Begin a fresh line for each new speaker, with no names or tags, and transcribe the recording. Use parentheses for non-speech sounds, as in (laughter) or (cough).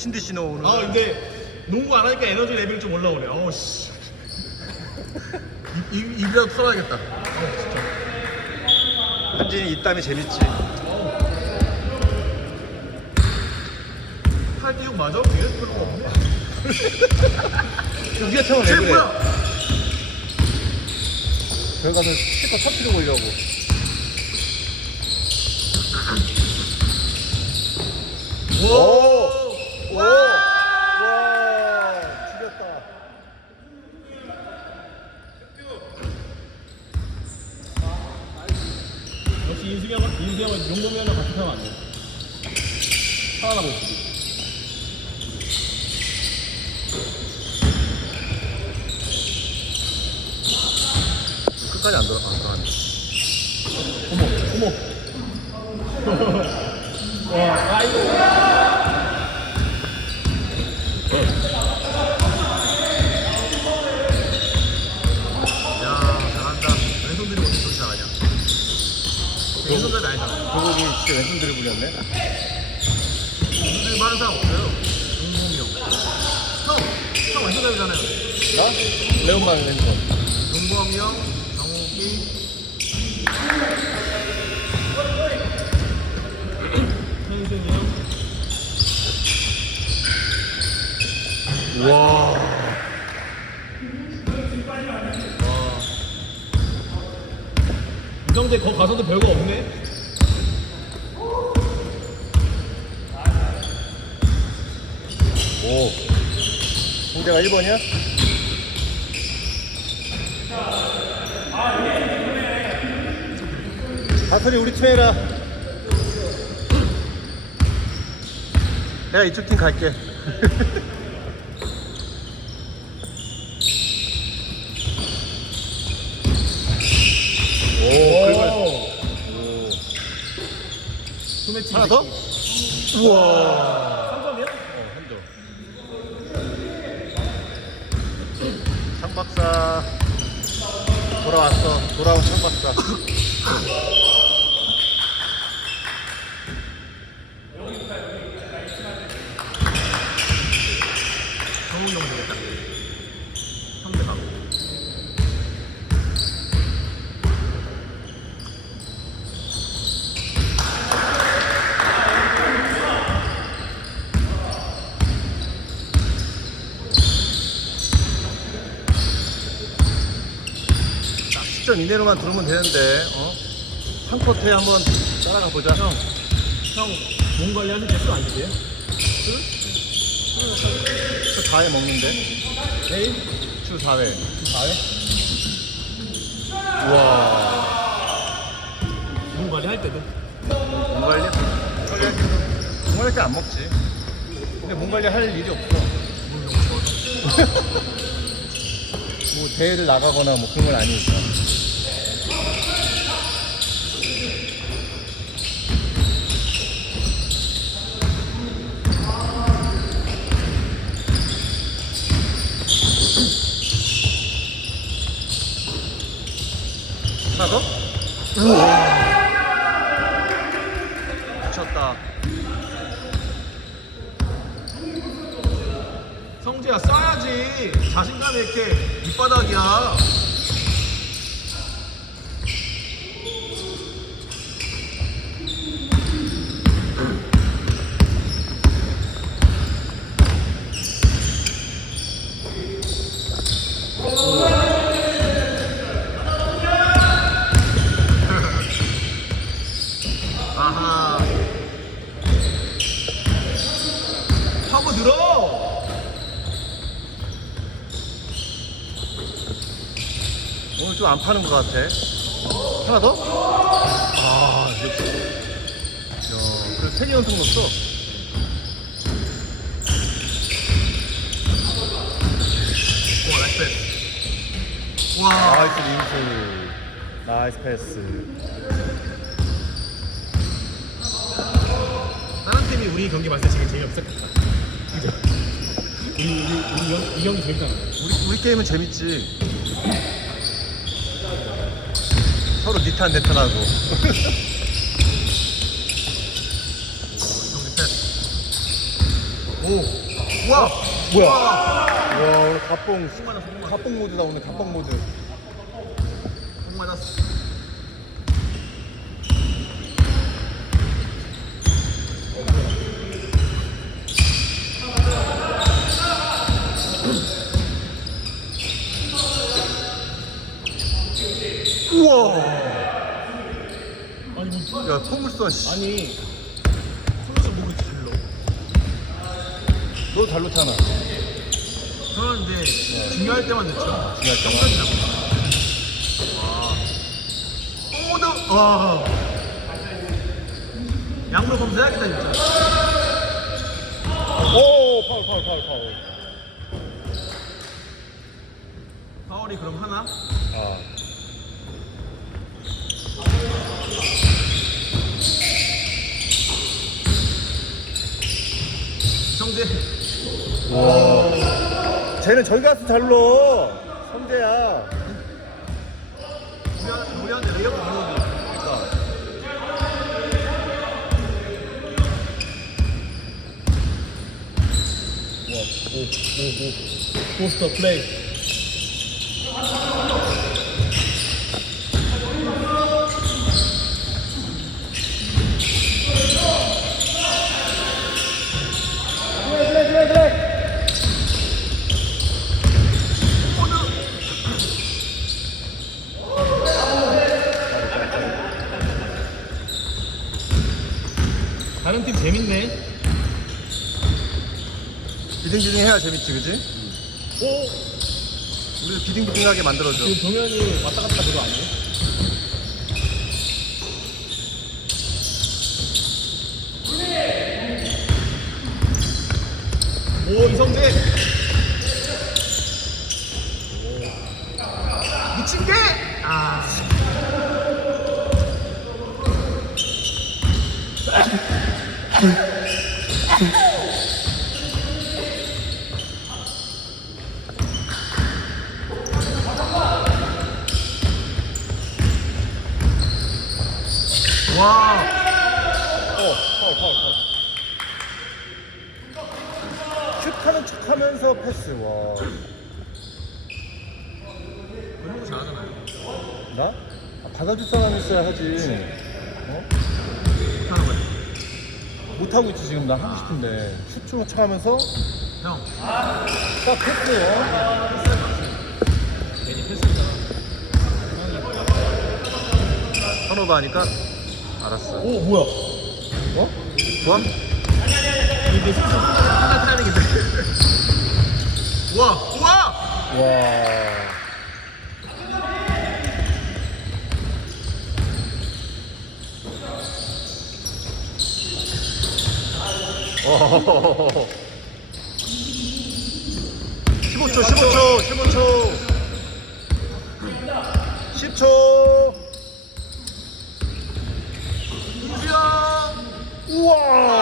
미친 듯이 넣어 오늘.
아 근데 농구 안 하니까 에너지 레벨이 좀 올라오네. 어우 씨. 입, 입, 입이라도 털어야겠다. 어 진짜.
현진이 이 땀이 재밌지.
팔띠육 맞아? 위에 필요가 없네. (laughs)
우리가 처음
왜쟤
그래?
뭐야?
저기 가서 스피커 터트려 보려고.
오.
오! 와! 죽였다.
역시 인승이 형, 인승이 형은 용범이 형이랑 같이 타면 안 돼. 살아나고 있지.
끝까지 안 돌아, 안 돌아간다.
어머, 어머. (laughs) 와, 아이고. 야, 잘한다. 왼손들이 어떻게 저렇게 잘하냐? 왼손들이 아니잖아.
그분이 진짜 왼손 드리블이었네.
왼손들이 많은 사람 없어요. 용범이 형. 형, 형 왼손들이잖아요.
나? 레온만 왼손.
용범이 형, 정욱이. 현승이 형.
와.
이정대 거 가서도 별거 없네.
오. 홍재가 1번이야? 다솔이 우리 팀 해라. 내가 이쪽 팀 갈게. (laughs) 오, 하나 더? 우와.
3점이야?
어, 한점. 상 박사 돌아왔어. 돌아온 상 박사. (laughs) 8점 이내로만 들으면 되는데 어? 한 코트에 한번 따라가 보자.
형, 형몸 관리하는 개수 아니지?
주 4회 먹는데?
에이?
주 4회.
나요?
우와.
몸 관리할 때도?
몸 관리할 때도 몸 관리할 때 안 먹지. 근데 몸 관리할 일이 없어. (laughs) 뭐 대회를 나가거나 뭐 그런 건 아니니까.
성지야, 써야지. 자신감이 이렇게 밑바닥이야. 아하. 하고 들어.
오늘 좀 안 파는 것 같아. 하나 더? 아, 역시. 야, 그래, 세개 연속 넣었어.
와, 나이스 패스. 와.
나이스 림스. 나이스 패스.
다른 팀이 우리 경기 봤을 때 지금 같다. 그죠? 우리, 우리, 우리 경, 이 경기 재밌잖아.
우리, 우리 게임은 재밌지. 니탄 대탄하고.
경기 패스. 오. 와.
뭐야?
와.
갑봉. 갑봉 모드다 오늘 갑봉 모드.
공 맞았어.
우와. 야 포물선 씨.
아니 손에서 목을 질러.
너 잘 놓잖아.
저는 이제 중요할 때만 넣죠.
중요할 때만.
와. 오너 와. 양로 검사해야겠다 진짜.
오 파울 파울 파울 파울.
파울이 그럼 하나?
아.
정재.
와. 쟤는 저기 가서 잘 넣어. 선재야.
우리 우리한테 레이업 안 넣어도. 오오 오 포스터 플레이. 다른 팀 재밌네.
비등비등 해야 재밌지, 그지?
오
우리도 비등비등하게 만들어줘.
지금 동현이 왔다 갔다 그거 아니에요? 오 이성재 오. 미친 게! 아 와.
어, 파울, 파울, 파울. 슛하는 척 하면서 패스, 와.
이런 거 잘하잖아요.
나? 아, 받아줄 사람 있어야 하지. 어?
하는 거야.
못하고 있지, 지금. 나 하고 싶은데. 슛으로 척 하면서
형,
딱 패스요.
괜히 패스잖아.
턴오버 하니까 알았어.
오 뭐야?
어? 좋아?
이게 승수 하나 타이밍인데. 우와, 우와!
와. 어. 15초, 15초, 15초. 10초.
이수영!
우와.